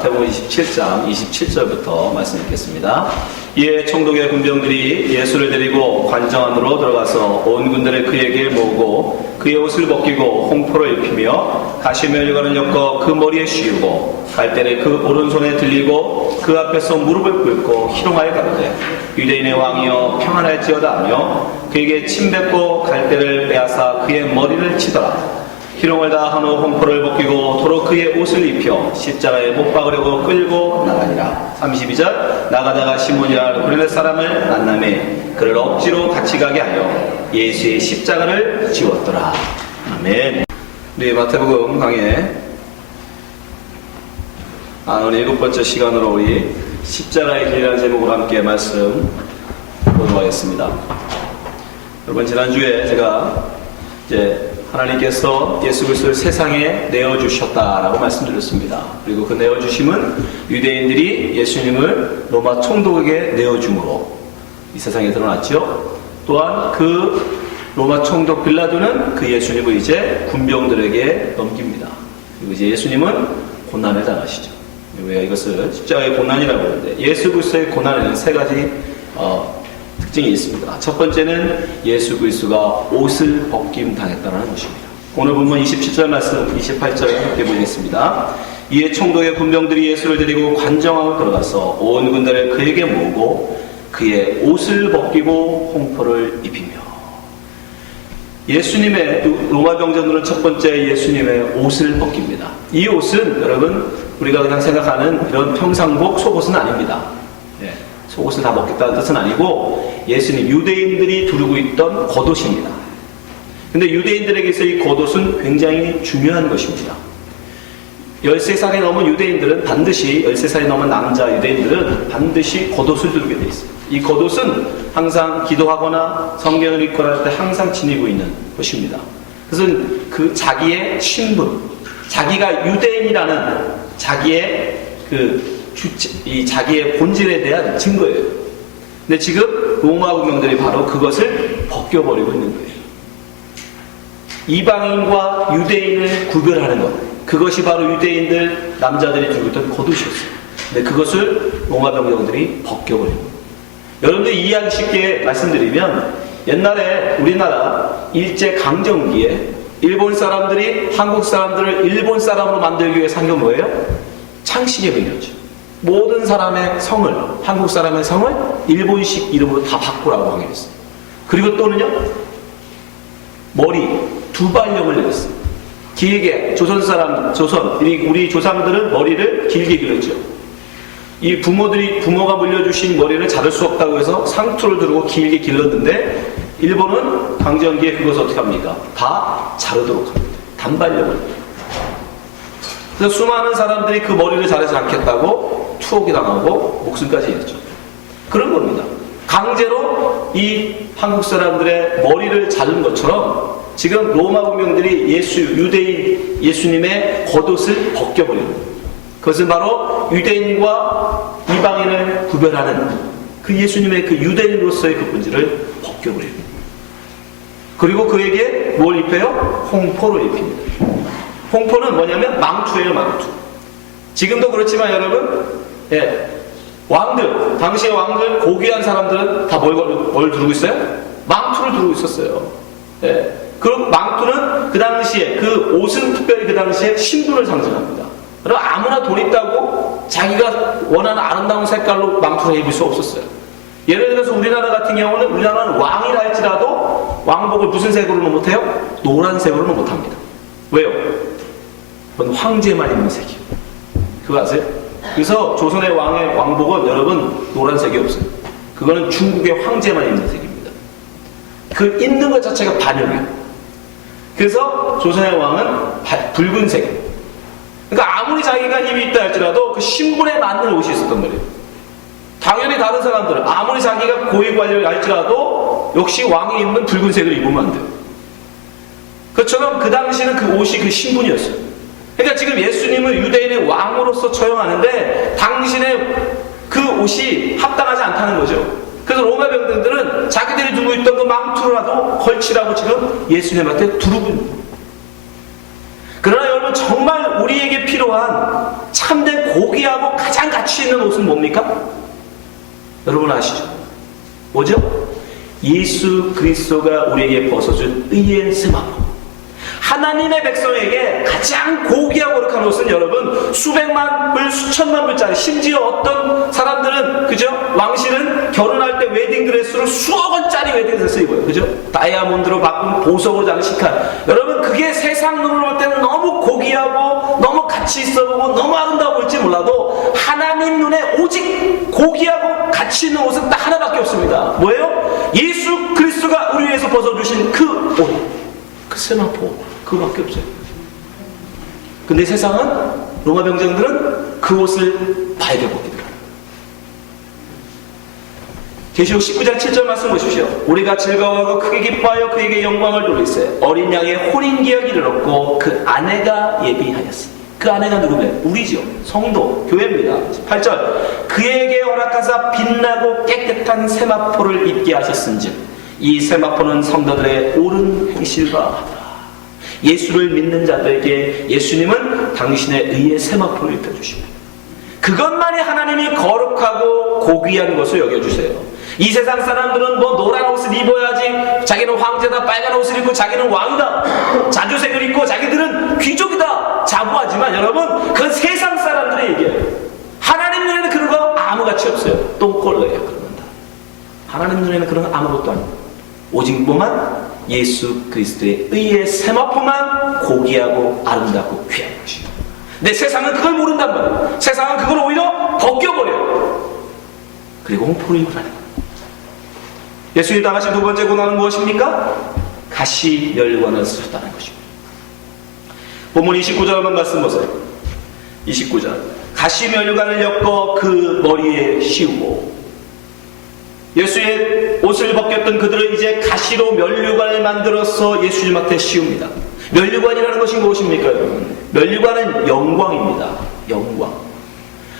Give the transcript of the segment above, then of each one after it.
마태복음 27장 27절부터 말씀 읽겠습니다. 이에 총독의 군병들이 예수를 데리고 관정 안으로 들어가서 온 군대를 그에게 모으고 그의 옷을 벗기고 홍포를 입히며 가시면류관을 엮어 그 머리에 씌우고 갈대를 그 오른손에 들리고 그 앞에서 무릎을 꿇고 희롱하여 가로되 유대인의 왕이여 평안할지어다 하며 그에게 침 뱉고 갈대를 빼앗아 그의 머리를 치더라. 희롱을 다 한 후 홍포를 벗기고 도로 그의 옷을 입혀 십자가에 못 박으려고 끌고 나가니라. 32절 나가다가 시몬이라 고릴네 사람을 만나매 그를 억지로 같이 가게 하여 예수의 십자가를 지웠더라. 아멘. 우리 마태복음 강의 오늘 7번째 시간으로 우리 십자가의 길이라는 제목으로 함께 말씀 보도록 하겠습니다. 여러분, 지난주에 제가 하나님께서 예수 그리스도를 세상에 내어주셨다라고 말씀드렸습니다. 그리고 그 내어주심은 유대인들이 예수님을 로마 총독에게 내어줌으로 이 세상에 드러났죠. 또한 그 로마 총독 빌라도는 그 예수님을 이제 군병들에게 넘깁니다. 그리고 이제 예수님은 고난을 당하시죠. 우리가 이것을 십자가의 고난이라고 하는데, 예수 그리스도의 고난에는 세 가지 특징이 있습니다. 첫 번째는 예수 그리스도가 옷을 벗김 당했다는 것입니다. 오늘 본문 27절 말씀 28절 함께 보겠습니다. 이에 총독의 군병들이 예수를 데리고 관정하고 들어가서 온 군대를 그에게 모으고 그의 옷을 벗기고 홍포를 입히며. 예수님의 로마 병정들은 첫 번째 예수님의 옷을 벗깁니다. 이 옷은 여러분 우리가 그냥 생각하는 이런 평상복 속옷은 아닙니다. 속옷을 다 벗겼다는 뜻은 아니고 예수님 유대인들이 두르고 있던 겉옷입니다. 근데 유대인들에게서 이 겉옷은 굉장히 중요한 것입니다. 13살이 넘은 유대인들은 반드시 13살이 넘은 남자 유대인들은 반드시 겉옷을 두르게 돼 있어요. 이 겉옷은 항상 기도하거나 성경을 읽거나 할 때 항상 지니고 있는 것입니다. 그것은 그 자기의 신분, 자기가 유대인이라는 자기의 이 자기의 본질에 대한 증거예요. 근데 지금 로마 군병들이 바로 그것을 벗겨버리고 있는 거예요. 이방인과 유대인을 구별하는 것, 그것이 바로 유대인들 남자들이 들고 있던 겉옷이었어요. 근데 그것을 로마 병정들이 벗겨버리는 거예요. 여러분들 이해하기 쉽게 말씀드리면, 옛날에 우리나라 일제강점기에 일본 사람들이 한국 사람들을 일본 사람으로 만들기 위해 산 게 뭐예요? 창씨개명이었죠. 모든 사람의 성을, 한국 사람의 성을 일본식 이름으로 다 바꾸라고 하게 됐어요. 그리고 또는요, 머리 두발령을 내렸어요. 길게, 우리 조상들은 머리를 길게 길렀죠. 이 부모가 물려주신 머리를 자를 수 없다고 해서 상투를 두르고 길게 길렀는데, 일본은 강점기에 그것을 어떻게 합니까? 다 자르도록 합니다. 단발령을. 그래서 수많은 사람들이 그 머리를 자르지 않겠다고 투옥이 당하고 목숨까지 잃었죠. 그런 겁니다. 강제로 이 한국 사람들의 머리를 자른 것처럼 지금 로마 군병들이 유대인 예수님의 겉옷을 벗겨버리는 거예요. 그것은 바로 유대인과 이방인을 구별하는 그 예수님의 그 유대인으로서의 그 본질을 벗겨버려요. 그리고 그에게 뭘 입혀요? 홍포를 입힙니다. 홍포는 뭐냐면 망투예요, 망투. 지금도 그렇지만 여러분, 왕들, 당시의 왕들, 고귀한 사람들은 다 뭘 두르고 있어요? 망투를 두르고 있었어요. 그리고 망투는 그 당시에, 그 옷은 특별히 그 당시에 신분을 상징합니다. 그러면 아무나 돈 있다고 자기가 원하는 아름다운 색깔로 망투를 입을 수 없었어요. 예를 들어서 우리나라 같은 경우는, 우리나라는 왕이라 할지라도 왕복을 무슨 색으로는 못해요? 노란색으로는 못합니다. 왜요? 그건 황제만 입는 색이에요. 그거 아세요? 그래서 조선의 왕의 왕복은 여러분 노란색이 없어요. 그거는 중국의 황제만 입는 색입니다. 그 입는 것 자체가 반역이에요. 그래서 조선의 왕은 붉은색. 그러니까 아무리 자기가 힘이 있다 할지라도 그 신분에 맞는 옷이 있었단 말이에요. 당연히 다른 사람들은 아무리 자기가 고위 관료를 할지라도 역시 왕이 입는 붉은색을 입으면 안 돼요. 그처럼 그 당시는 그 옷이 그 신분이었어요. 그러니까 지금 예수님을 유대인의 왕으로서 처형하는데 당신의 그 옷이 합당하지 않다는 거죠. 그래서 로마 병들은 자기들이 두고 있던 그 망투라도 걸치라고 지금 예수님한테 두르고 있는 거예요. 그러나 여러분, 정말 우리에게 필요한 참된 고귀하고 가장 가치 있는 옷은 뭡니까? 여러분 아시죠? 뭐죠? 예수 그리스도가 우리에게 벗어준 의의 세마포. 하나님의 백성에게 가장 고귀하고 거룩한 옷은 여러분 수백만 불, 수천만 불짜리, 심지어 어떤 사람들은 그죠? 왕실은 결혼할 때 웨딩드레스로 수억 원짜리 웨딩드레스 입어요. 그죠? 다이아몬드로 바꾼 보석으로 장식한. 여러분 그게 세상 눈으로 볼 때는 너무 고귀하고 너무 가치 있어 보고 너무 아름다워 보일지 몰라도 하나님 눈에 오직 고귀하고 가치 있는 옷은 딱 하나밖에 없습니다. 뭐예요? 예수 그리스도가 우리 위해서 벗어주신 그 옷, 그 세마포, 그거밖에 없어요. 근데 세상은, 로마 병정들은 그 옷을 발견하기도 해요. 계시록 19장 7절 말씀 보십시오. 우리가 즐거워하고 크게 기뻐하여 그에게 영광을 돌리세. 어린 양의 혼인기약이 이르렀고 그 아내가 예비하였으니. 그 아내가 누구면? 우리지요. 성도, 교회입니다. 8절. 그에게 허락하사 빛나고 깨끗한 세마포를 입게 하셨은즉 이 세마포는 성도들의 옳은 행실과 하더라. 예수를 믿는 자들에게 예수님은 당신의 의의 세마포를 입혀주십니다. 그것만이 하나님이 거룩하고 고귀한 것을 여겨주세요. 이 세상 사람들은 뭐 노란 옷을 입어야지, 자기는 황제다, 빨간 옷을 입고 자기는 왕이다, 자주색을 입고 자기들은 귀족이다 자부하지만 여러분 그건 세상 사람들의 얘기예요. 하나님 눈에는 그런 거 아무 가치 없어요. 똥꼴러예요. 그런 건 다. 하나님 눈에는 그런 거 아무것도 아니에요. 오직 뭐만? 예수 그리스도의 의의 세마포만 고귀하고 아름답고 귀한 것입니다. 근데 세상은 그걸 모른단 말이에요. 세상은 그걸 오히려 벗겨버려요. 그리고 홍포를 입으라는 거예요. 예수님이 당하신 두 번째 고난은 무엇입니까? 가시 멸관을 쓰셨다는 것입니다. 본문 29절 한번 말씀 보세요. 29절. 가시 멸관을 엮어 그 머리에 씌우고. 예수의 옷을 벗겼던 그들은 이제 가시로 면류관을 만들어서 예수님한테 씌웁니다. 면류관이라는 것이 무엇입니까, 여러분? 면류관은 영광입니다. 영광.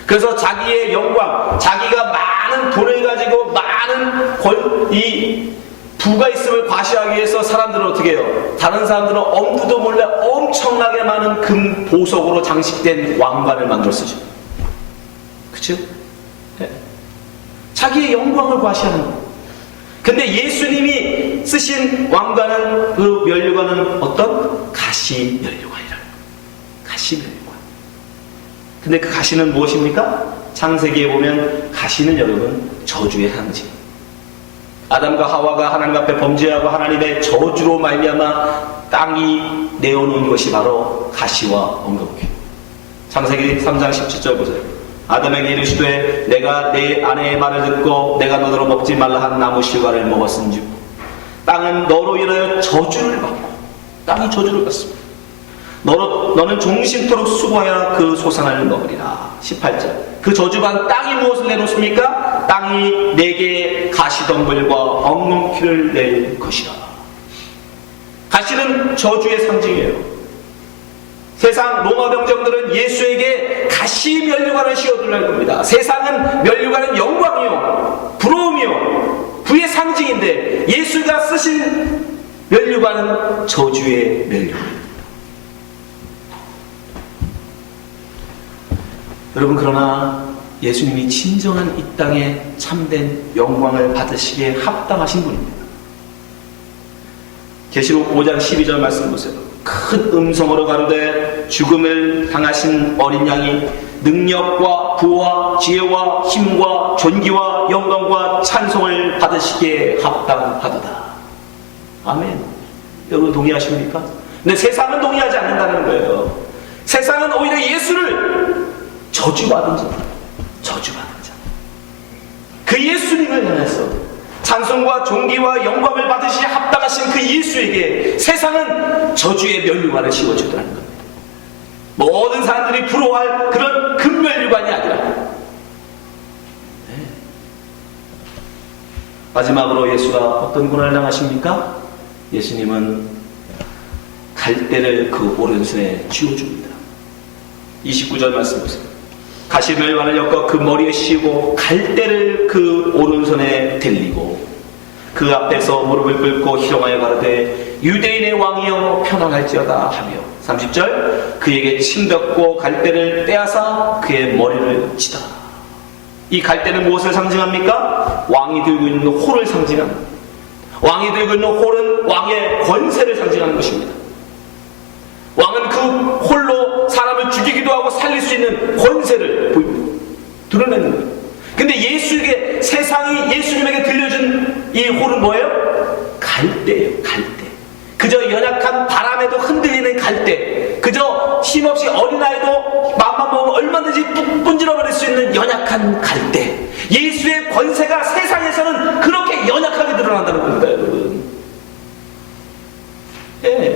그래서 자기의 영광, 자기가 많은 돈을 가지고 많은 이 부가 있음을 과시하기 위해서 사람들은 어떻게 해요? 다른 사람들은 엄두도 몰래 엄청나게 많은 금 보석으로 장식된 왕관을 만들었죠. 그렇죠? 네. 자기의 영광을 과시하는 거예요. 근데 예수님이 쓰신 왕관은, 그 면류관은 어떤? 가시 면류관이라는 거예요. 가시 면류관. 근데 그 가시는 무엇입니까? 창세기에 보면 가시는 여러분 저주의 상징. 아담과 하와가 하나님 앞에 범죄하고 하나님의 저주로 말미암아 땅이 내어놓은 것이 바로 가시와 엉겅퀴. 창세기 3장 17절 보세요. 아담에게 이르시되 내가 내 아내의 말을 듣고 내가 너더러 먹지 말라 한 나무 실과를 먹었은즉 땅은 너로 인하여 저주를 받고, 땅이 저주를 받습니다. 너는 종신토록 수고하여 그 소산을 먹으리라. 18절. 그 저주받은 땅이 무엇을 내놓습니까? 땅이 내게 가시덩굴과 엉겅퀴를 낼 것이라. 가시는 저주의 상징이에요. 세상 로마 병정들은 예수에게 가시 면류관을 씌워둘 겁니다. 세상은 면류관은 영광이요, 부러움이요, 부의 상징인데 예수가 쓰신 면류관은 저주의 면류관입니다. 여러분, 그러나 예수님이 진정한 이 땅에 참된 영광을 받으시기에 합당하신 분입니다. 계시록 5장 12절 말씀 보세요. 큰 음성으로 가로되 죽음을 당하신 어린 양이 능력과 부와 지혜와 힘과 존귀와 영광과 찬송을 받으시기에 합당하도다. 아멘. 여러분 동의하십니까? 근데 세상은 동의하지 않는다는 거예요. 세상은 오히려 예수를 저주받은 자, 저주받은 자, 그 예수님을 향해서 찬송과 존귀와 영광을 받으시기에 합당하신 그 예수에게 세상은 저주의 면류관을 씌워주더라는 겁니다. 모든 사람들이 부러워할 그런 금면류관이 아니라. 네. 마지막으로 예수가 어떤 고난을 당하십니까? 예수님은 갈대를 그 오른손에 쥐어줍니다. 29절 말씀 보세요. 가시면류관을 엮어 그 머리에 씌우고 갈대를 그 오른손에 들리고 그 앞에서 무릎을 꿇고 희롱하여 가로되 유대인의 왕이여 편안할지어다 하며 30절 그에게 침뱉고 갈대를 떼어서 그의 머리를 치다. 이 갈대는 무엇을 상징합니까? 왕이 들고 있는 홀을 상징합니다. 왕이 들고 있는 홀은 왕의 권세를 상징하는 것입니다. 왕은 그 홀로 사람을 죽이기도 하고 살릴 수 있는 권세를 드러내는 거예요. 근데 세상이 예수님에게 들려준 이 홀은 뭐예요? 갈대예요. 갈대. 그저 연약한 바람에도 흔들리는 갈대. 그저 힘없이 어린아이도 맘만 먹으면 얼마든지 분질러버릴 수 있는 연약한 갈대. 예수의 권세가 세상에서는 그렇게 연약하게 드러난다는 겁니다, 여러분.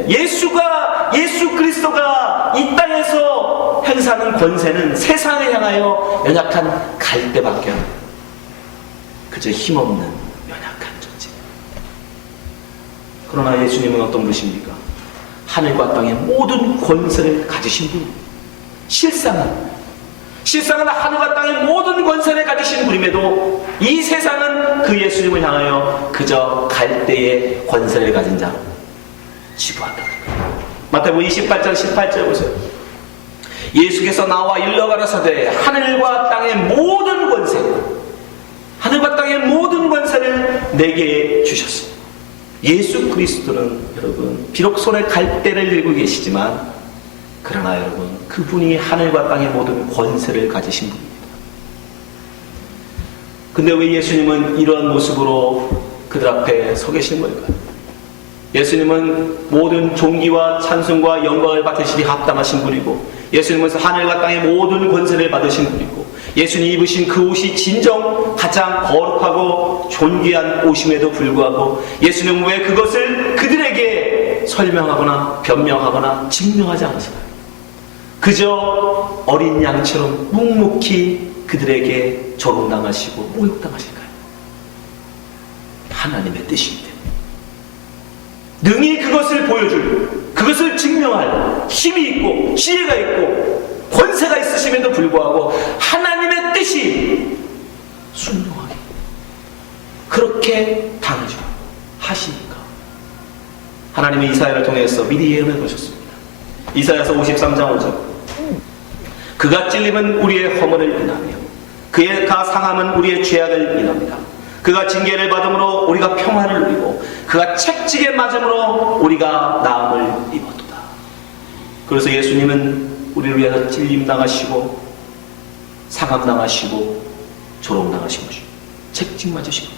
예수 그리스도가 이 땅에서 행사하는 권세는 세상을 향하여 연약한 갈대밖에 안 돼요. 그저 힘없는 연약한 존재. 그러나 예수님은 어떤 분이십니까? 하늘과 땅의 모든 권세를 가지신 분. 실상은 하늘과 땅의 모든 권세를 가지신 분임에도 이 세상은 그 예수님을 향하여 그저 갈대의 권세를 가진 자로 치부한다. 마태복음 28장 18절 보세요. 예수께서 나와 일러 가라사대 하늘과 땅의 모든 권세를 내게 주셨습니다. 예수 그리스도는 여러분 비록 손에 갈대를 들고 계시지만 그러나 여러분 그분이 하늘과 땅의 모든 권세를 가지신 분입니다. 근데 왜 예수님은 이러한 모습으로 그들 앞에 서 계신 걸까요? 예수님은 모든 존귀와 찬송과 영광을 받으시기 합당하신 분이고, 예수님은 하늘과 땅의 모든 권세를 받으신 분이고, 예수님이 입으신 그 옷이 진정 가장 거룩하고 존귀한 옷임에도 불구하고 예수님은 왜 그것을 그들에게 설명하거나 변명하거나 증명하지 않으시나요? 그저 어린 양처럼 묵묵히 그들에게 조롱당하시고 모욕당하실까요? 하나님의 뜻인데 능히 그것을 보여줄, 그것을 증명할 힘이 있고 지혜가 있고 권세가 있으심에도 불구하고 하나님의 뜻이 순종하게 그렇게 당하죠. 하시니까 하나님의 이사야를 통해서 미리 예언해 보셨습니다. 이사야서 53장 5절 그가 찔림은 우리의 허물을 인하며 그가 상함은 우리의 죄악을 인합니다. 그가 징계를 받음으로 우리가 평화를 누리고 그가 채찍에 맞음으로 우리가 나음을 입었도다. 그래서 예수님은 우리를 위해서 찔림당하시고 상함당하시고 조롱당하신 것입니다. 채찍 맞으시고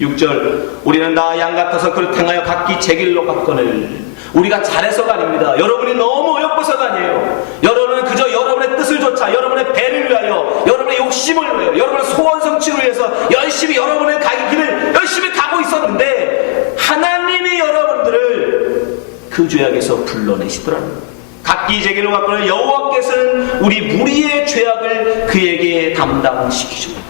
6절 우리는 나 양 같아서 그를 행하여 각기 제 길로 갔거늘. 우리가 잘해서가 아닙니다. 여러분이 너무 어렵고서가 아니에요. 여러분은 그저 여러분의 뜻을 좇아 여러분의 배를 위하여 여러분의 욕심을 위하여 여러분의 소원 성취를 위해서 열심히 여러분의 길을 열심히 가고 있었는데 하나님이 여러분들을 그 죄악에서 불러내시더라는 거예요. 각기 제 길로 갔거늘 여호와께서는 우리 무리의 죄악을 그에게 담당시키셨다.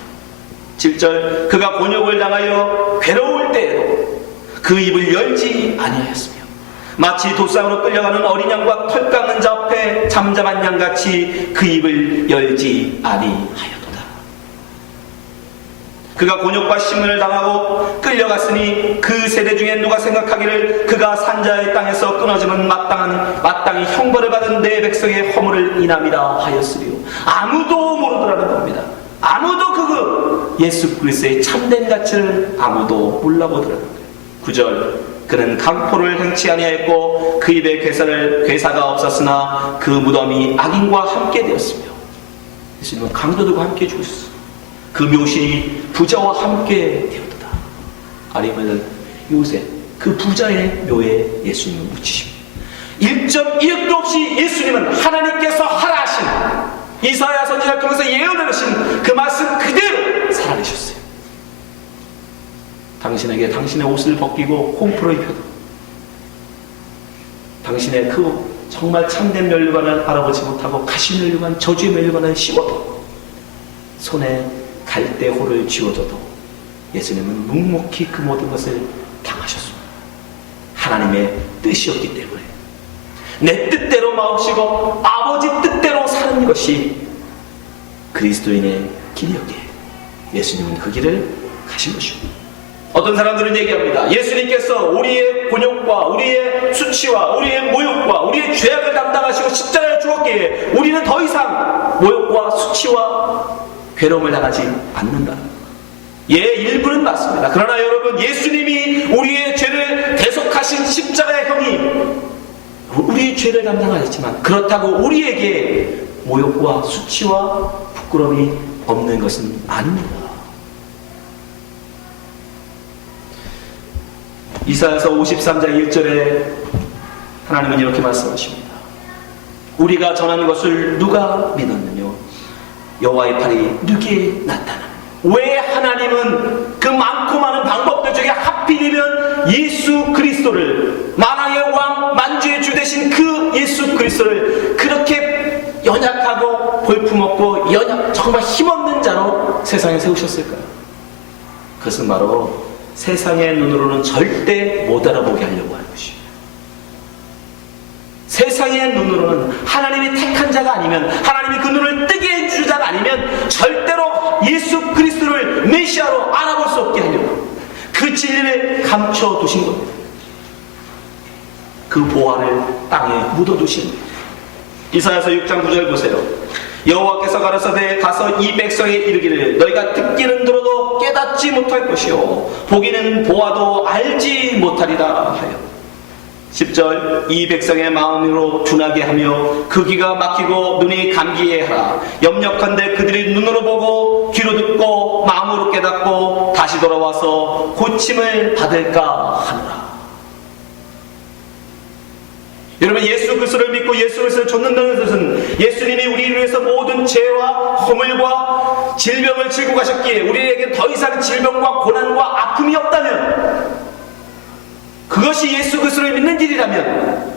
7절 그가 곤욕을 당하여 괴로울 때에도 그 입을 열지 아니하였으며 마치 도상으로 끌려가는 어린 양과 털 깎는 자 앞에 잠잠한 양같이 그 입을 열지 아니하였도다. 그가 곤욕과 심문을 당하고 끌려갔으니 그 세대 중에 누가 생각하기를 그가 산자의 땅에서 끊어지는 마땅히 형벌을 받은 내 백성의 허물을 인함이라 하였으리요. 아무도 모르더라는 겁니다. 아무도 그 예수 그리스도의 참된 가치를 아무도 몰라보더라는 거예요. 9절 그는 강포를 행치 아니하였고 그 입에 괴사가 없었으나 그 무덤이 악인과 함께 되었으며 예수님은 강도들과 함께 죽으셨어요. 그 묘실이 부자와 함께 되었다. 아니면 요셉 그 부자의 묘에 예수님을 묻히십니다. 1.1억도 없이 예수님은 하나님께서 하라 하신 이사야 선지자를 통해서 예언을 하신 그 말씀 그대로 살아내셨어요. 당신에게 당신의 옷을 벗기고 홈프로 입혀도 당신의 그 정말 참된 면류관을 알아보지 못하고 가시 면류관, 저주의 면류관을 씌워도 손에 갈대호를 쥐어줘도 예수님은 묵묵히 그 모든 것을 당하셨습니다. 하나님의 뜻이었기 때문에 내 뜻대로 마옵시고 아버지 뜻대로 사는 것이 그리스도인의 길이었기에 예수님은 그 길을 가신 것입니다. 어떤 사람들은 얘기합니다. 예수님께서 우리의 곤욕과 우리의 수치와 우리의 모욕과 우리의 죄악을 담당하시고 십자가에 죽었기에 우리는 더 이상 모욕과 수치와 괴로움을 당하지 않는다. 예, 일부는 맞습니다. 그러나 여러분, 예수님이 우리의 죄를 대속하신 십자가의 형이 우리의 죄를 담당하셨지만 그렇다고 우리에게 모욕과 수치와 부끄러움이 없는 것은 아닙니다. 이사야서 53장 1절에 하나님은 이렇게 말씀하십니다. 우리가 전하는 것을 누가 믿었느냐? 여호와의 팔이 누구에게 나타나느냐? 왜 하나님은 그 많고 많은 방법들 중에 하필이면 예수 그리스도를, 만왕의 왕 만주의 주 되신 그 예수 그리스도를 그렇게 연약하고 볼품없고 정말 힘없는 자로 세상에 세우셨을까요? 그것은 바로 세상의 눈으로는 절대 못 알아보게 하려고 하는 것이에요. 세상의 눈으로는 하나님이 택한 자가 아니면, 하나님이 그 눈을 뜨게 해준 자가 아니면 절대로 예수 그리스도를 메시아로 알아볼 수 없게 하려고 그 진리를 감춰두신 겁니다. 그 보화를 땅에 묻어두신 겁니다. 이사야서 6장 9절 보세요. 여호와께서 가라사대 가서 이 백성에 이르기를 너희가 듣기는 들어도 깨닫지 못할 것이요 보기는 보아도 알지 못하리라 하여. 10절 이 백성의 마음으로 둔하게 하며 그 귀가 막히고 눈이 감기게 하라. 염려컨대 그들이 눈으로 보고 귀로 듣고 마음으로 깨닫고 다시 돌아와서 고침을 받을까 하노라. 여러분, 예수 그리스도를 믿고 예수 그리스도를 좇는다는 것은 예수님이 우리를 위해서 모든 죄와 허물과 질병을 지고 가셨기에 우리에게 더 이상 질병과 고난과 아픔이 없다면, 그것이 예수 그리스도를 믿는 길이라면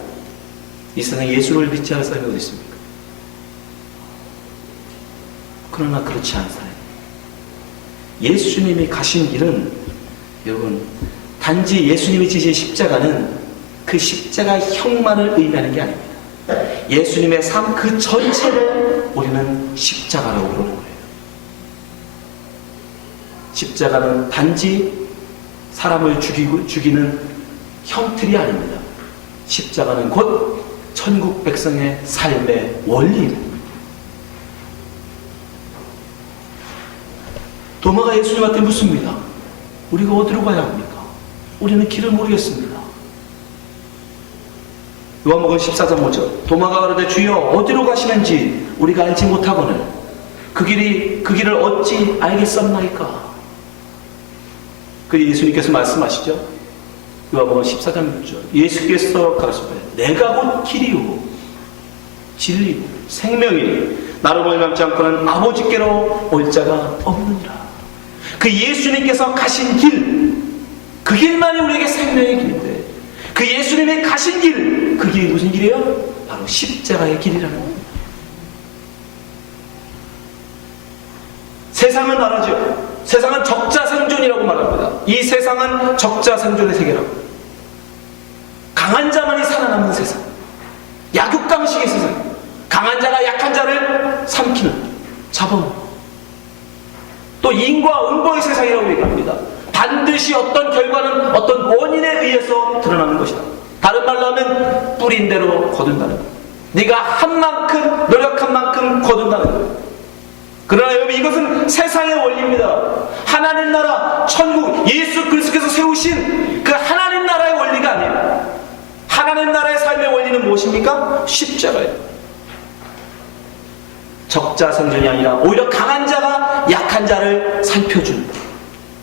이 세상에 예수를 믿지 않을 사람이 어디 있습니까? 그러나 그렇지 않은 사람, 예수님이 가신 길은, 여러분, 단지 예수님이 지신 십자가는 그 십자가 형만을 의미하는 게 아닙니다. 예수님의 삶 그 전체를 우리는 십자가라고 부르는 거예요. 십자가는 단지 사람을 죽이는 형틀이 아닙니다. 십자가는 곧 천국 백성의 삶의 원리입니다. 도마가 예수님한테 묻습니다. 우리가 어디로 가야 합니까? 우리는 길을 모르겠습니다. 요한복음 14장 5절 도마가 가로되 주여 어디로 가시는지 우리가 알지 못하거늘 그 길을 어찌 알겠었나이까? 그 예수님께서 말씀하시죠. 요한복음 14장 6절 예수께서 가르치되 내가 곧 길이요 진리요 생명이니 나로 말미암지 않고는 아버지께로 올 자가 없느니라. 그 예수님께서 가신 길, 그 길만이 우리에게 생명의 길인데, 그 예수님의 가신 길, 그 길이 무슨 길이에요? 바로 십자가의 길이라는 겁니다. 세상은 말하죠. 세상은 적자생존이라고 말합니다. 이 세상은 적자생존의 세계라고. 강한 자만이 살아남는 세상, 약육강식의 세상, 강한 자가 약한 자를 삼키는, 잡아먹는, 또 인과 응보의 세상이라고 얘기합니다. 반드시 어떤 결과는 어떤 원인에 의해서 드러나는 것이다. 다른 말로 하면 뿌린 대로 거둔다는 것. 네가 한 만큼 노력한 만큼 거둔다는 것. 그러나 여러분, 이것은 세상의 원리입니다. 하나님 나라, 천국, 예수 그리스도께서 세우신 그 하나님 나라의 원리가 아니에요. 하나님 나라의 삶의 원리는 무엇입니까? 십자가예요. 적자생존이 아니라 오히려 강한 자가 약한 자를 살펴주는,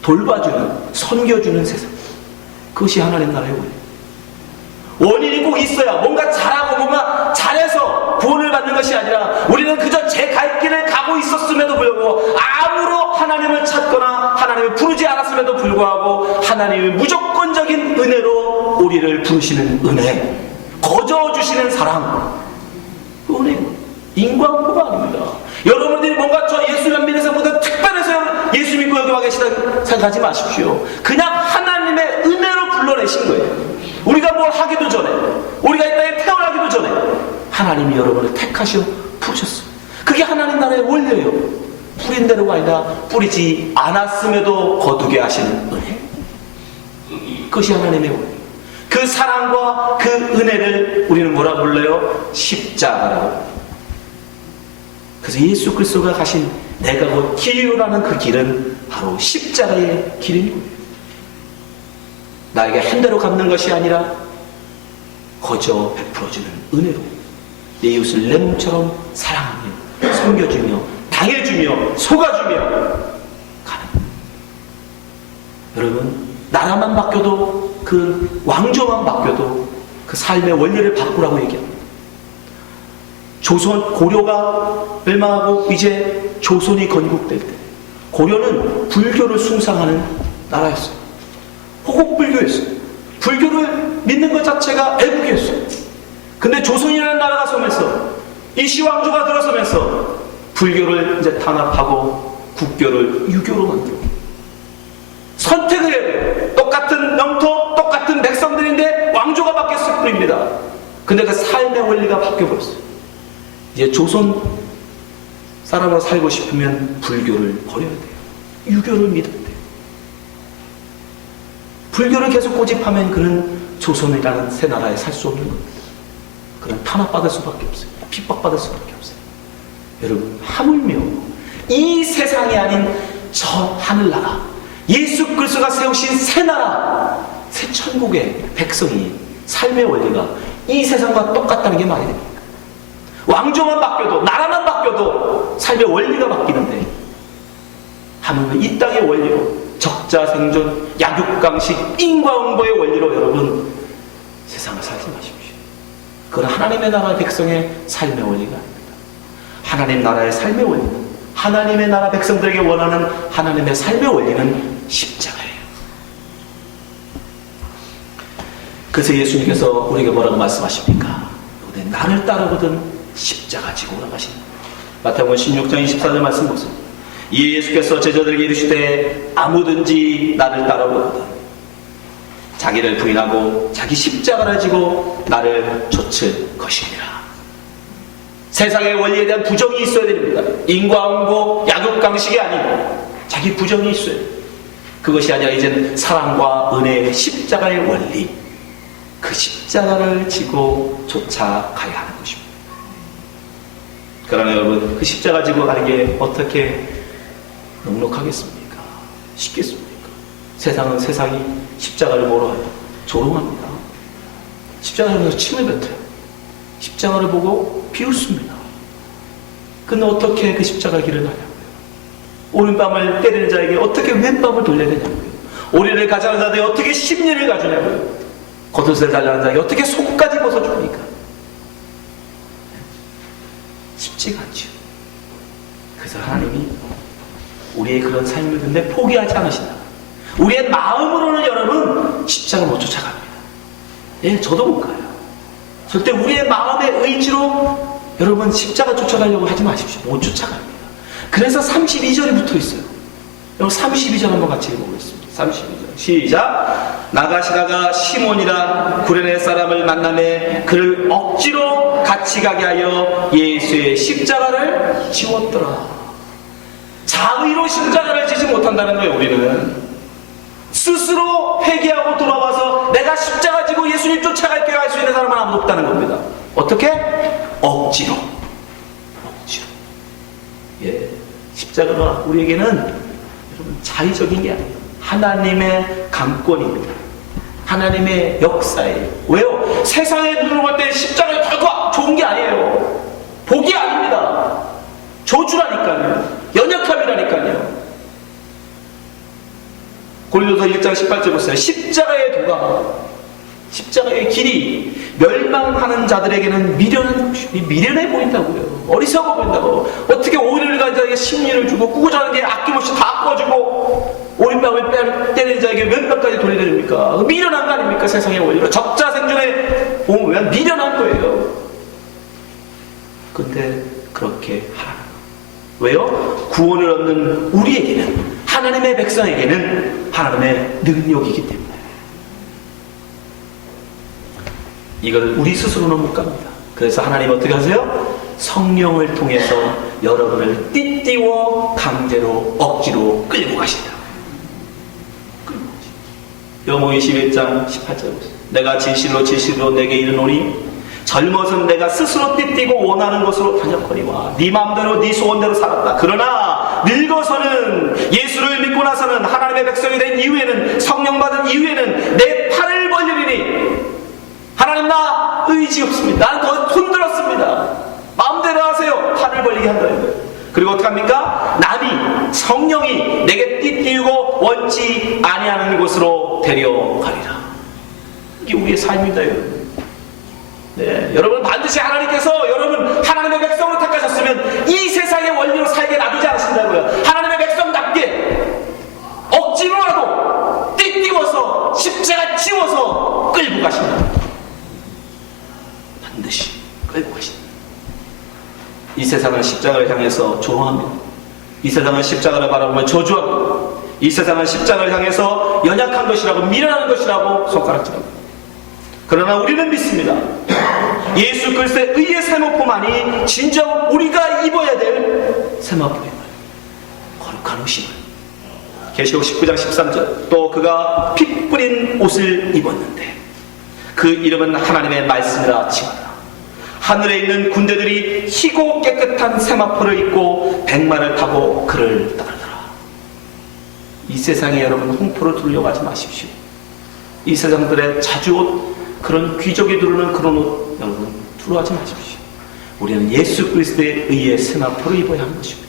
돌봐주는, 섬겨주는 세상. 그것이 하나님 나라의 원리. 원인이 꼭 있어야, 뭔가 잘하고 뭔가 잘해서 구원을 받는 것이 아니라, 우리는 그저 제 갈 길을 가고 있었음에도 불구하고, 아무로 하나님을 찾거나 하나님을 부르지 않았음에도 불구하고 하나님의 무조건적인 은혜로 우리를 부르시는 은혜, 거저주시는 사랑, 그 은혜, 인과응보가 아닙니다. 여러분들이 뭔가 저 예수님 믿는 사람보다 특별해서 예수 믿고 여기 와 계시다 생각하지 마십시오. 그냥 하나님의 은혜로 불러내신 거예요. 우리가 뭘 하기도 전에, 우리가 이 땅에 태어나기도 전에 하나님이 여러분을 택하시고 부르셨어요. 그게 하나님 나라의 원리예요. 뿌린 대로가 아니라 뿌리지 않았음에도 거두게 하시는 은혜. 그것이 하나님의 원리. 그 사랑과 그 은혜를 우리는 뭐라 불러요? 십자가라고. 그래서 예수 그리스도가 가신 내가 곧 길이라는 그 길은 바로 십자가의 길인 거예요. 나에게 한 대로 갚는 것이 아니라 거저 베풀어주는 은혜로 내 이웃을 내 몸처럼 사랑하며 섬겨주며 당해주며 속아주며 가는. 여러분, 나라만 바뀌어도 그 왕조만 바뀌어도 그 삶의 원리를 바꾸라고 얘기합니다. 조선, 고려가 멸망하고 이제 조선이 건국될 때 고려는 불교를 숭상하는 나라였어요. 호국불교였어요. 불교를 믿는 것 자체가 애국이었어요. 근데 조선이라는 나라가 서면서 이시왕조가 들어서면서 불교를 이제 탄압하고 국교를 유교로 만들고 선택을 해야 돼요. 똑같은 영토, 똑같은 백성들인데 왕조가 바뀌었을 뿐입니다. 근데 그 삶의 원리가 바뀌어버렸어요. 이제 조선 사람으로 살고 싶으면 불교를 버려야 돼요. 유교를 믿어야 돼요. 불교를 계속 고집하면 그는 조선이라는 새 나라에 살 수 없는 겁니다. 그는 탄압받을 수밖에 없어요. 핍박받을 수밖에 없어요. 여러분, 하물며 이 세상이 아닌 저 하늘나라, 예수 그리스도가 세우신 새 나라, 새 천국의 백성이 삶의 원리가 이 세상과 똑같다는 게 말이 됩니까? 왕조만 바뀌어도, 나라만 바뀌어도 삶의 원리가 바뀌는데 하물며 이 땅의 원리로 적자생존, 약육강식, 인과응보의 원리로 여러분 세상을 살지 마십시오. 그건 하나님의 나라 백성의 삶의 원리가 아닙니다. 하나님 나라의 삶의 원리는, 하나님의 나라 백성들에게 원하는 하나님의 삶의 원리는 십자가예요. 그래서 예수님께서 우리에게 뭐라고 말씀하십니까? 나를 따르거든 십자가 지고 오라고 하십니다. 마태복음 16장 24절 말씀 보세요. 예수께서 제자들에게 이르시되 아무든지 나를 따라오거든 자기를 부인하고 자기 십자가를 지고 나를 좇을 것이니라. 세상의 원리에 대한 부정이 있어야 됩니다. 인과응보, 약육강식이 아니고 자기 부정이 있어야 돼요. 그것이 아니라 이제는 사랑과 은혜의 십자가의 원리, 그 십자가를 지고 쫓아가야 하는 것입니다. 그러나 여러분, 그 십자가 지고 가는 게 어떻게 넉넉하겠습니까? 쉽겠습니까? 세상은 세상이 십자가를 뭐로 조롱합니다. 십자가를 보면서 침을 뱉어요. 십자가를 보고 비웃습니다. 근데 어떻게 그 십자가 길을 가냐고요? 오른밤을 때리는 자에게 어떻게 왼밤을 돌려야 되냐고요? 오리를 가져가는 자에게 어떻게 십리를 가져냐고요? 겉옷을 달라는 자에게 어떻게 속까지 벗어줍니까? 쉽지가 않죠. 그래서 하나님이 우리의 그런 삶을 근데 포기하지 않으신다. 우리의 마음으로는 여러분 십자가 못 쫓아갑니다. 예, 저도 못 가요. 절대 우리의 마음의 의지로 여러분 십자가 쫓아가려고 하지 마십시오. 못 쫓아갑니다. 그래서 32절이 붙어 있어요. 여러분 32절 한번 같이 읽어보겠습니다. 32절 시작. 나가시다가 시몬이라 구레네 사람을 만나매 그를 억지로 같이 가게 하여 예수의 십자가를 지웠더라. 자의로 십자가를 지지 못한다는 거예요. 우리는 스스로 회개하고 돌아와서 내가 십자가 지고 예수님 쫓아갈게요 할 수 있는 사람은 아무도 없다는 겁니다. 어떻게? 억지로. 예, 십자가가 우리에게는 여러분 자의적인 게 아니에요. 하나님의 강권입니다. 하나님의 역사예요. 왜요? 세상의 눈으로 볼 때 십자가가 결코 좋은 게 아니에요. 복이 아닙니다. 저주라니까요. 연약함이라니까요. 고린도서 1장 18절 보세요. 십자가의 도가, 십자가의 길이 멸망하는 자들에게는 미련해 보인다고요. 어리석어 보인다고. 어떻게 오리를 가진 자에게 십리를 주고 꾸고자는 게 아낌없이 다 꺼주고 오른밤을 때리는 자에게 왼밤까지 돌려드립니까? 미련한 거 아닙니까? 세상의 원리로 적자생존에 보면 미련한 거예요. 근데 그렇게 하라는 거. 왜요? 구원을 얻는 우리에게는, 하나님의 백성에게는 하나님의 능력이기 때문에 이걸 우리 스스로는 못 갑니다. 그래서 하나님 어떻게 하세요? 성령을 통해서 여러분을 띠띠워 강제로 억지로 끌고 가신다. 끌고 가신다. 요한복음 21장 18절. 내가 진실로 진실로 내게 이르노니 젊어서는 내가 스스로 띠뛰고 원하는 곳으로 다녔거니와 네 마음대로 네 소원대로 살았다. 그러나 늙어서는 예수를 믿고 나서는 하나님의 백성이 된 이후에는 성령 받은 이후에는 내 팔을 벌리리니 하나님 나 의지 없습니다. 나는 더 손들었습니다. 마음대로 하세요. 팔을 벌리게 한다는 거예요. 그리고 어떻게 합니까? 남이 성령이 내게 띠띠우고 원치 아니하는 곳으로 데려가리라. 이게 우리의 삶입니다. 여러분. 네, 여러분 반드시 하나님께서 여러분 하나님의 백성으로 택하셨으면 이 세상의 원리로 살게 놔두지 않으신다고요. 하나님의 백성답게 억지로라도 띠띠워서 십자가 지워서 끌고 가신다. 반드시 끌고 가신다. 이 세상은 십자가를 향해서 조롱합니다. 이 세상은 십자가를 바라보면 저주합니다. 이 세상은 십자가를 향해서 연약한 것이라고 미련한 것이라고 손가락질합니다. 그러나 우리는 믿습니다. 예수 그리스도의 의의 세마포만이 진정 우리가 입어야 될 세마포임을, 거룩한 옷임을. 계시록 19장 13절. 또 그가 피 뿌린 옷을 입었는데 그 이름은 하나님의 말씀이라 칭하라. 하늘에 있는 군대들이 희고 깨끗한 세마포를 입고 백마를 타고 그를 따르더라. 이 세상에 여러분 홍포를 두려워하지 마십시오. 이 세상들의 자주옷, 그런 귀족이 두르는 그런 옷 여러분 두려워하지 마십시오. 우리는 예수 그리스도의 의의 세마포를 입어야 하는 것입니다.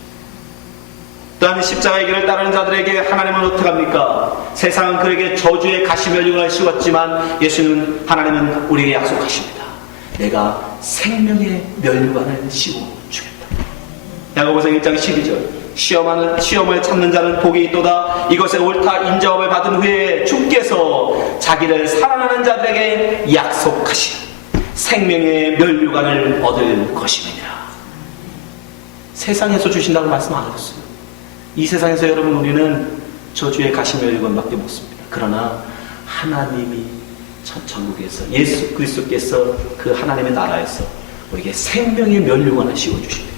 또한 십자가의 길을 따르는 자들에게 하나님은 어떻게 합니까? 세상은 그에게 저주의 가시면류관을 씌웠지만 예수는 하나님은 우리에게 약속하십니다. 내가 생명의 면류관을 씌워주겠다. 야고보서 1장 12절. 시험을 참는 자는 복이 있도다. 이것에 옳다 인정함을 받은 후에 주께서 자기를 사랑하는 자들에게 약속하신 생명의 면류관을 얻을 것임이니라. 세상에서 주신다고 말씀 안 하셨어요. 이 세상에서 여러분 우리는 저주의 가시면류관밖에 못 씁니다. 그러나 하나님이 천국에서 예수 그리스도께서 그 하나님의 나라에서 우리에게 생명의 면류관을 씌워주십니다.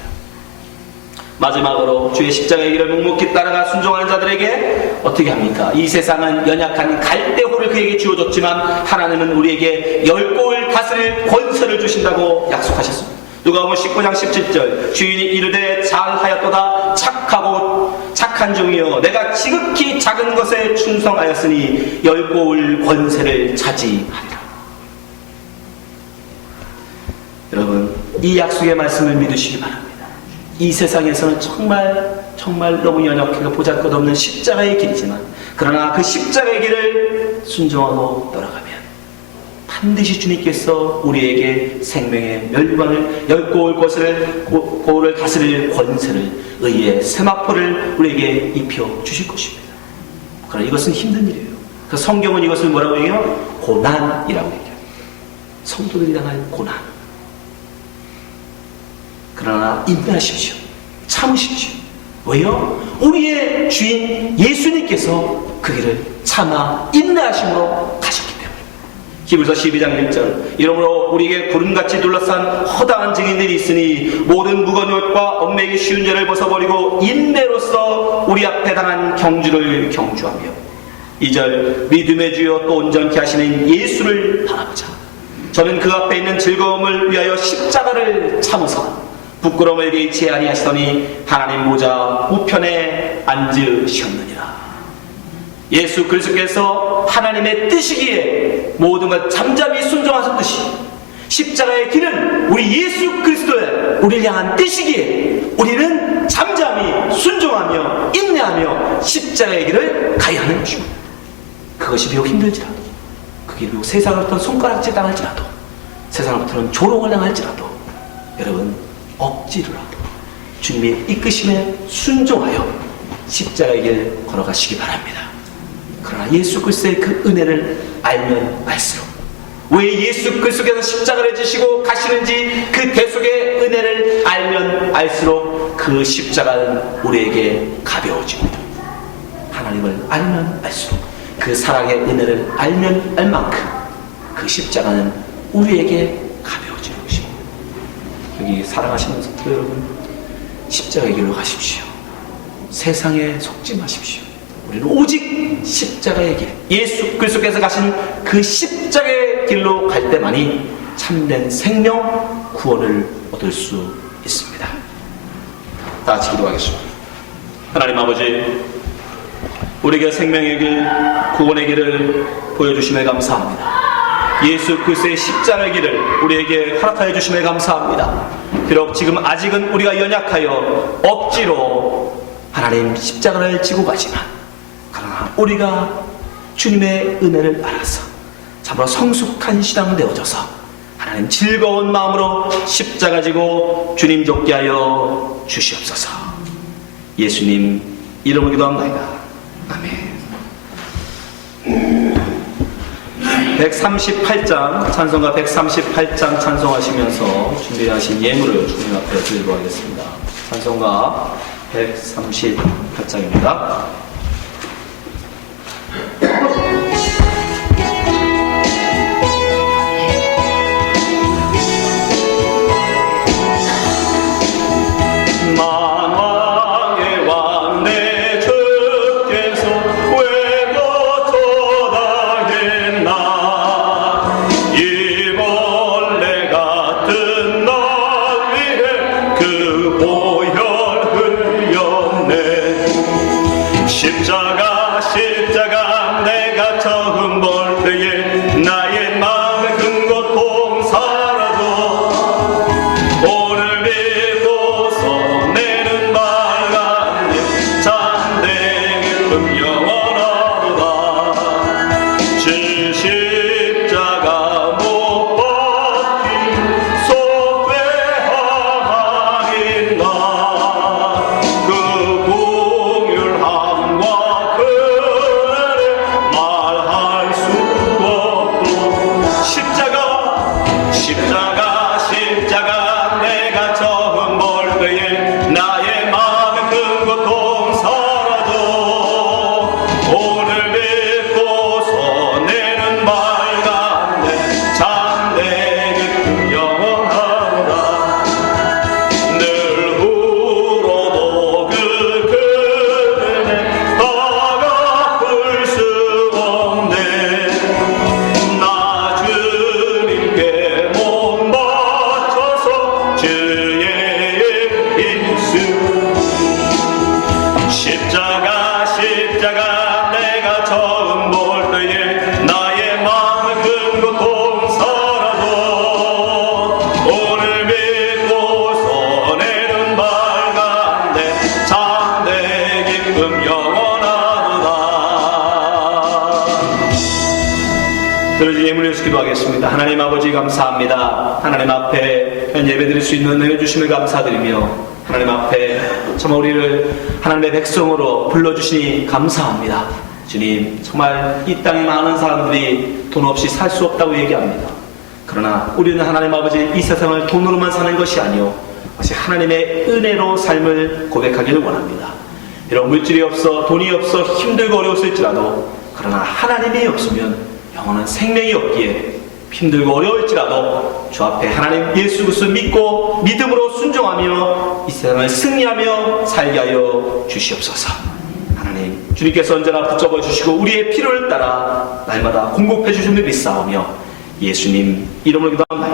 마지막으로 주의 십자가의 길을 묵묵히 따라가 순종하는 자들에게 어떻게 합니까? 이 세상은 연약한 갈대호를 그에게 주어줬지만 하나님은 우리에게 열골 다스릴 권세를 주신다고 약속하셨습니다. 누가복음 19장 17절. 주인이 이르되 잘하였도다 착한 종이여 내가 지극히 작은 것에 충성하였으니 열골 권세를 차지하리라. 여러분 이 약속의 말씀을 믿으시기 바랍니다. 이 세상에서는 정말 너무 연약하고 보잘것없는 십자가의 길이지만 그러나 그 십자가의 길을 순종하고 돌아가면 반드시 주님께서 우리에게 생명의 멸관을 열고 고를 다스릴 권세를 의의 세마포를 우리에게 입혀 주실 것입니다. 그러나 이것은 힘든 일이에요. 그 성경은 이것을 뭐라고 얘기해요? 고난이라고 얘기해요. 성도들이 당할 고난. 그러나 인내하십시오. 참으십시오. 왜요? 우리의 주인 예수님께서 그 길을 참아 인내하심으로 가셨기 때문에. 히브리서 12장 1절. 이러므로 우리에게 구름같이 둘러싼 허다한 증인들이 있으니 모든 무거운 것과 얽매이기 쉬운 죄를 벗어버리고 인내로서 우리 앞에 당한 경주를 경주하며 2절. 믿음의 주여 또 온전케 하시는 예수를 바라보자. 저는 그 앞에 있는 즐거움을 위하여 십자가를 참으사 부끄러움을 개의치 아니하시더니 하나님 보좌 우편에 앉으셨느니라. 예수 그리스도께서 하나님의 뜻이기에 모든 것 잠잠히 순종하셨듯이 십자가의 길은 우리 예수 그리스도의 우리를 향한 뜻이기에 우리는 잠잠히 순종하며 인내하며 십자가의 길을 가야 하는 것입니다. 그것이 비록 힘들지라도, 그게 비록 세상으로부터 손가락질 당할지라도, 세상으로부터는 조롱을 당할지라도, 여러분 억지로라도 주님의 이끄심에 순종하여 십자가의 길 걸어가시기 바랍니다. 그러나 예수 그리스도의 그 은혜를 알면 알수록, 왜 예수 그리스도께서 십자가를 지시고 가시는지 그 대속의 은혜를 알면 알수록 그 십자가는 우리에게 가벼워집니다. 하나님을 알면 알수록 그 사랑의 은혜를 알면 알 만큼 그 십자가는 우리에게 가벼워지는 것입니다. 여기 사랑하시는 성도 여러분, 십자가의 길로 가십시오. 세상에 속지 마십시오. 우리는 오직 십자가의 길, 예수 그리스도께서 가신 그 십자가의 길로 갈 때만이 참된 생명, 구원을 얻을 수 있습니다. 다 같이 기도하겠습니다. 하나님 아버지, 우리에게 생명의 길, 구원의 길을 보여주심에 감사합니다. 예수 그리스도의 십자가의 길을 우리에게 허락하여 주심에 감사합니다. 비록 지금 아직은 우리가 연약하여 억지로 하나님 십자가를 지고 가지만, 그러나 우리가 주님의 은혜를 알아서 참으로 성숙한 신앙 되어져서 하나님 즐거운 마음으로 십자가 지고 주님 족게 하여 주시옵소서. 예수님 이름으로 기도합니다. 아멘. 138장 찬송가 138장 찬송하시면서 준비하신 예물을 주님 앞에 드리도록 하겠습니다. 찬송가 138장입니다. 십자가 내가 처음 볼 때에 나의 마음에 큰 고통 사라져 오늘 믿고서 내는 밝은 길 참되게 금 영원하도다. 주 십자가 못 박힌 속죄함아닌 나 그 공율함과 말할 수 없도 십자가 내가 처음 볼 때에 나의 마음에 큰 고통 사라져 오늘 믿고서 내는 밝았네 참되게 그 영원하도다. 늘 울어도 그 그늘에 갚을 수 없네. 나 주님께 못 맞춰서 주의 인수 십자가 내가 처음 볼 때에 나의 마음에 큰 고통 사라져 오늘 믿고서 내는 밝았네 참되 기쁨 영원하도다. 들어주 예물을 기도하겠습니다. 하나님 아버지 감사합니다. 하나님 앞에 예배드릴 수 있는 은혜 주심을 감사드리며 하나님 앞에 정말 우리를 하나님의 백성으로 불러주시니 감사합니다. 주님, 정말 이 땅에 많은 사람들이 돈 없이 살 수 없다고 얘기합니다. 그러나 우리는 하나님 아버지 이 세상을 돈으로만 사는 것이 아니요 마치 하나님의 은혜로 삶을 고백하기를 원합니다. 이런 물질이 없어 돈이 없어 힘들고 어려웠을지라도 그러나 하나님이 없으면 영원한 생명이 없기에 힘들고 어려울지라도 주 앞에 하나님 예수 그리스도 믿고 믿음으로 순종하며 이 세상을 승리하며 살게 하여 주시옵소서. 하나님 주님께서 언제나 붙잡아 주시고 우리의 필요를 따라 날마다 공급해 주심을 믿사오며 예수님 이름으로 기도합니다.